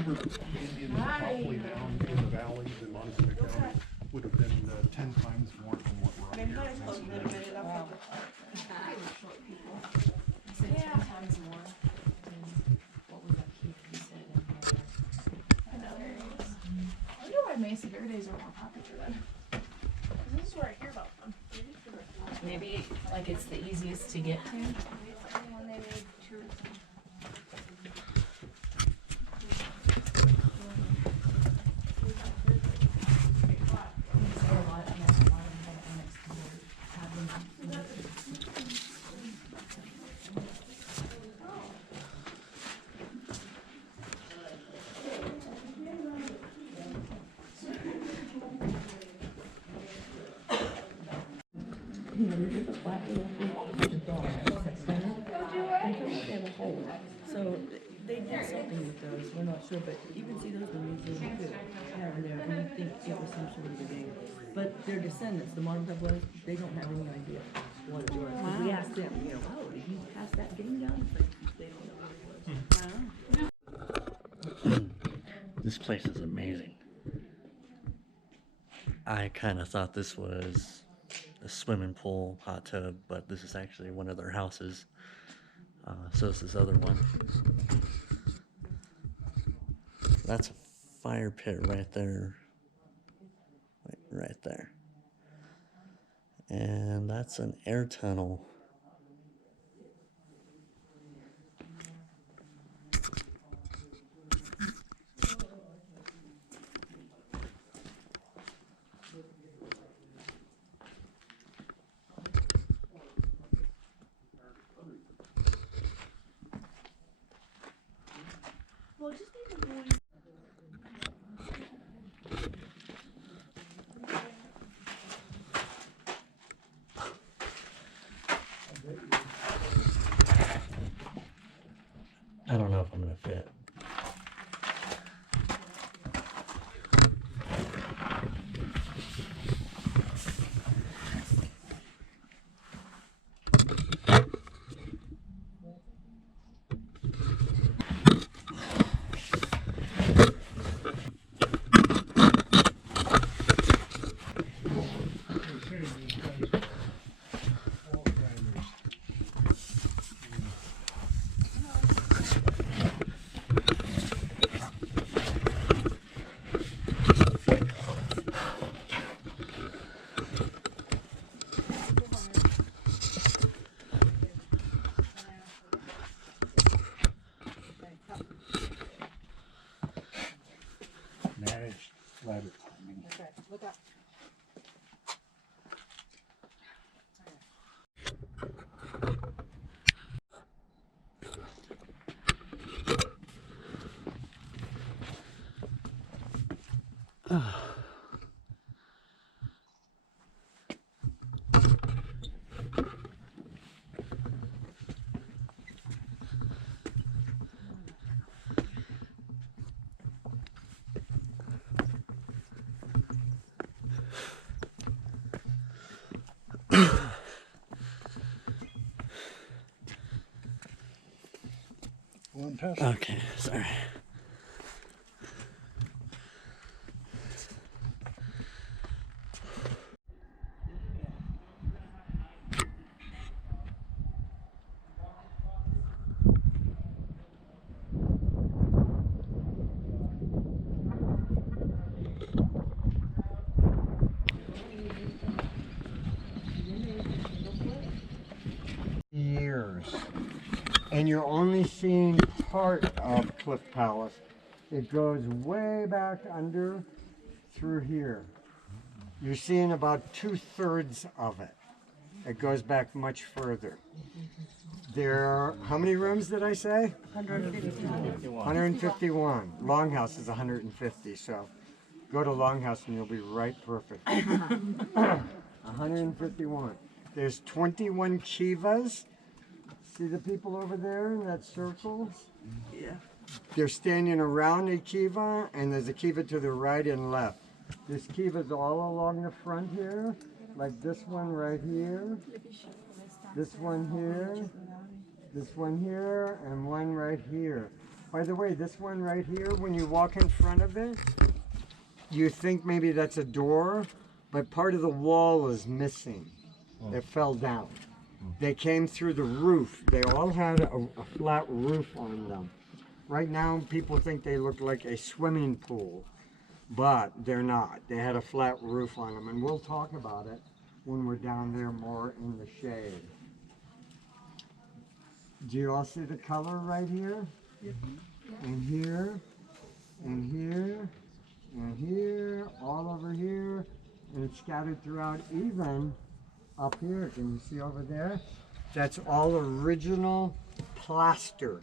Indians probably down in the valleys in Montana County would have been 10 times more than what we're on here. Wow. Said 10 times more than what was that Kiva said in there. I know. I wonder why Mesa Verdes are more popular then. 'Cause this is where I hear about them. Maybe like it's the easiest to get to. When they made tourism. So they did something with those, we're not sure, but you can see those in the museum too, have in there, and you think it was some sort of a game. But their descendants, the modern Pueblos, they don't have any idea what it was. 'Cause we asked them, you know, oh, did you pass that game down? It's like, they don't know what it was. This place is amazing. I kind of thought this was a swimming pool, hot tub, but this is actually one of their houses. So is this other one. That's a fire pit right there. Right there. And that's an air tunnel. Well, just need the boys. I don't know if I'm gonna fit. Managed ladder climbing. Okay, look up. One test. Okay, sorry. Years, and you're only seeing part of Cliff Palace. It goes way back under through here. You're seeing about 2/3 of it. It goes back much further. There are, how many rooms did I say? 151. Longhouse is 150, so go to Longhouse and you'll be right perfect. 151. There's 21 Kivas. See the people over there in that circle? Yeah. They're standing around a Kiva, and there's a Kiva to the right and left. There's Kivas all along the front here, like this one right here, this one here, and one right here. By the way, this one right here, when you walk in front of it, you think maybe that's a door, but part of the wall is missing. It fell down. They came through the roof. They all had a flat roof on them. Right now, people think they look like a swimming pool, but they're not. They had a flat roof on them, and we'll talk about it when we're down there more in the shade. Do you all see the color right here? And here, and here, and here, all over here, and it's scattered throughout, even up here. Can you see over there? That's all original plaster,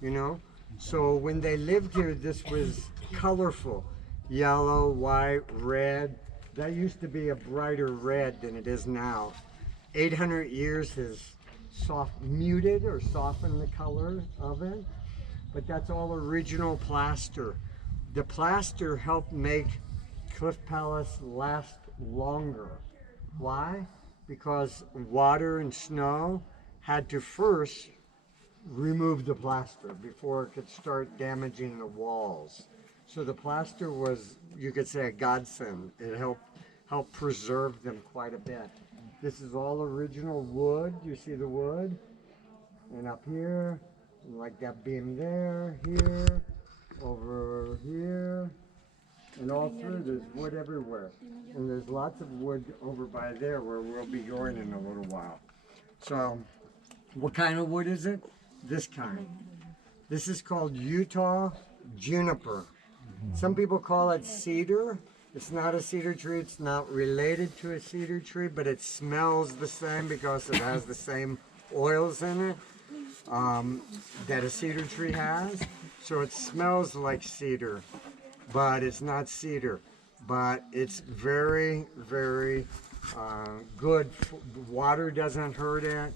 you know? So when they lived here, this was colorful. Yellow, white, red. That used to be a brighter red than it is now. 800 years has muted or softened the color of it, but that's all original plaster. The plaster helped make Cliff Palace last longer. Why? Because water and snow had to first remove the plaster before it could start damaging the walls. So the plaster was, you could say, a godsend. It helped preserve them quite a bit. This is all original wood. You see the wood? And up here, like that beam there, here, over here, and all through, there's wood everywhere. And there's lots of wood over by there where we'll be going in a little while. So, what kind of wood is it? This kind. This is called Utah juniper. Some people call it cedar. It's not a cedar tree. It's not related to a cedar tree, but it smells the same because it has the same oils in it that a cedar tree has. So it smells like cedar, but it's not cedar. But it's very, very good. Water doesn't hurt it.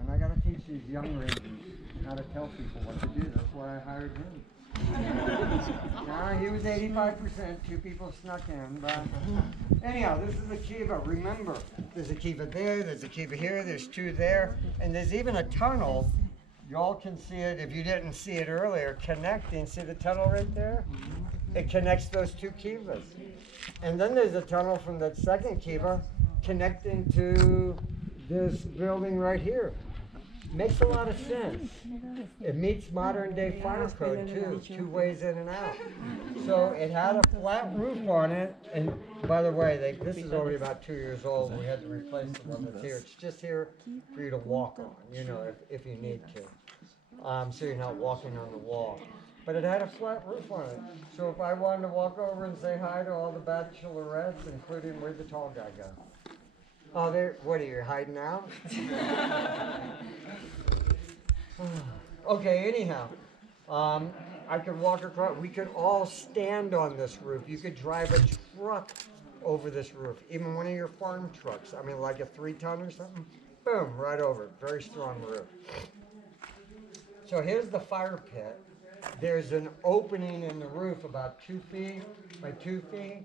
And I got to teach these young rangers how to tell people what to do. That's why I hired him. He was 85%. Two people snuck in, but anyhow, this is a Kiva. Remember, there's a Kiva there, there's a Kiva here, there's two there, and there's even a tunnel. Y'all can see it if you didn't see it earlier. Connecting. See the tunnel right there? It connects those two Kivas. And then there's a tunnel from that second Kiva connecting to this building right here. Makes a lot of sense. It meets modern day fire code too, two ways in and out. So it had a flat roof on it, and by the way, this is only about 2 years old. We had to replace the one that's here. It's just here for you to walk on, you know, if you need to. So you're not walking on the wall. But it had a flat roof on it. So if I wanted to walk over and say hi to all the bachelorettes, including where'd the tall guy go? Oh, there, what are you, hiding out? Okay, anyhow, I could walk across, we could all stand on this roof. You could drive a truck over this roof, even one of your farm trucks. I mean, like a 3-ton or something. Boom, right over it. Very strong roof. So here's the fire pit. There's an opening in the roof about 2 feet by 2 feet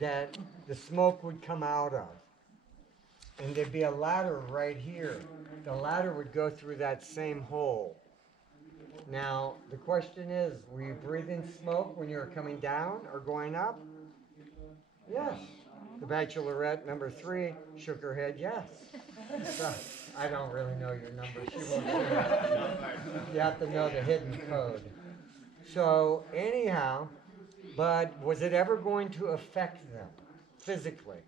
that the smoke would come out of. And there'd be a ladder right here. The ladder would go through that same hole. Now, the question is, were you breathing smoke when you were coming down or going up? Yes. The bachelorette number 3 shook her head, yes. So, I don't really know your number. She won't say that. You have to know the hidden code. So, anyhow, but was it ever going to affect them physically?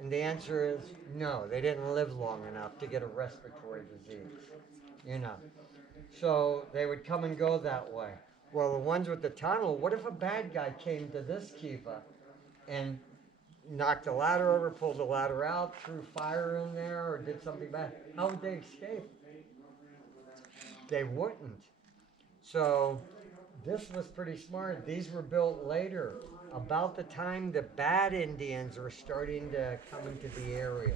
And the answer is no. They didn't live long enough to get a respiratory disease, you know. So they would come and go that way. Well, the ones with the tunnel, what if a bad guy came to this Kiva and knocked the ladder over, pulled the ladder out, threw fire in there, or did something bad? How would they escape? They wouldn't. So this was pretty smart. These were built later, about the time the bad Indians were starting to come into the area.